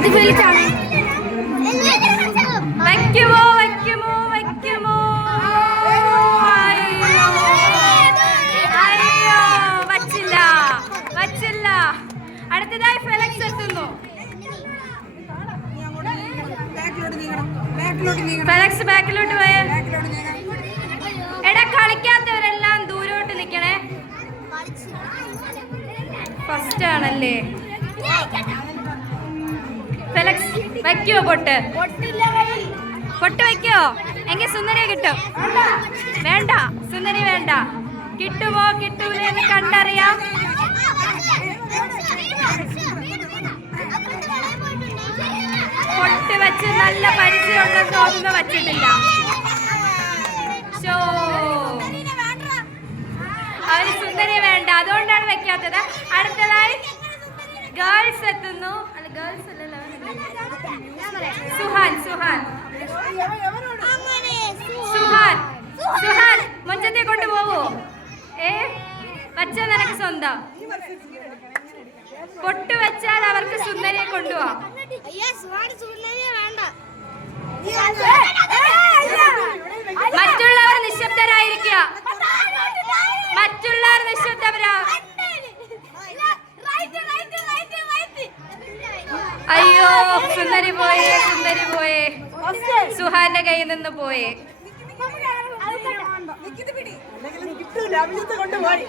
പ്രതിഫലിച്ചാണ്. വയ്ക്കുമോ വയ്ക്കുമോ വയ്ക്കുമോ? അയ്യോ വച്ചില്ല വച്ചില്ല. അടുത്തതായി ഫെലക്സ് എത്തുന്നു. ഫെലക്സ് ബാക്കിലോട്ട് പോയ. എടാ കളിക്കാത്തവരെല്ലാം ദൂരോട്ട് നിക്കണേ. ഫസ്റ്റ് ആണല്ലേ? വയ്ക്കുവോ പൊട്ട്? പൊട്ട് വയ്ക്കോ? എങ്കിൽ സുന്ദരി കിട്ടും. വേണ്ട സുന്ദരി വേണ്ട. കിട്ടുമോ കിട്ടൂലേ എന്ന് കണ്ടറിയാം. പൊട്ട് വെച്ച് നല്ല പരിചയമുണ്ടെന്ന് തോന്നുന്ന വച്ചിട്ടില്ല. അവന് സുന്ദരി വേണ്ട. അതുകൊണ്ടാണ് വെക്കാത്തത് അടുത്തതായി ഗേൾസ് എത്തുന്നു. അല്ല ഗേൾസ് അല്ലല്ലോ. സുഹാൻ സുഹാൻ. സുഹാൻ സുഹാൻ മുഞ്ചത്തെ കൊണ്ട് പോവോ ഏ? വച്ച നിനക്ക് സ്വന്തം. പൊട്ട് വെച്ചാൽ അവർക്ക് സുന്ദരിയെ കൊണ്ടുപോവാം. മറ്റുള്ളവർ സുന്ദരി പോയേ സുന്ദരി പോയേ. സുഹാന്റെ കയ്യിൽ നിന്ന് പോയേ. നിക്കിത് പിടി അല്ലെങ്കിൽ കിട്ടൂല കൊണ്ടുപോയി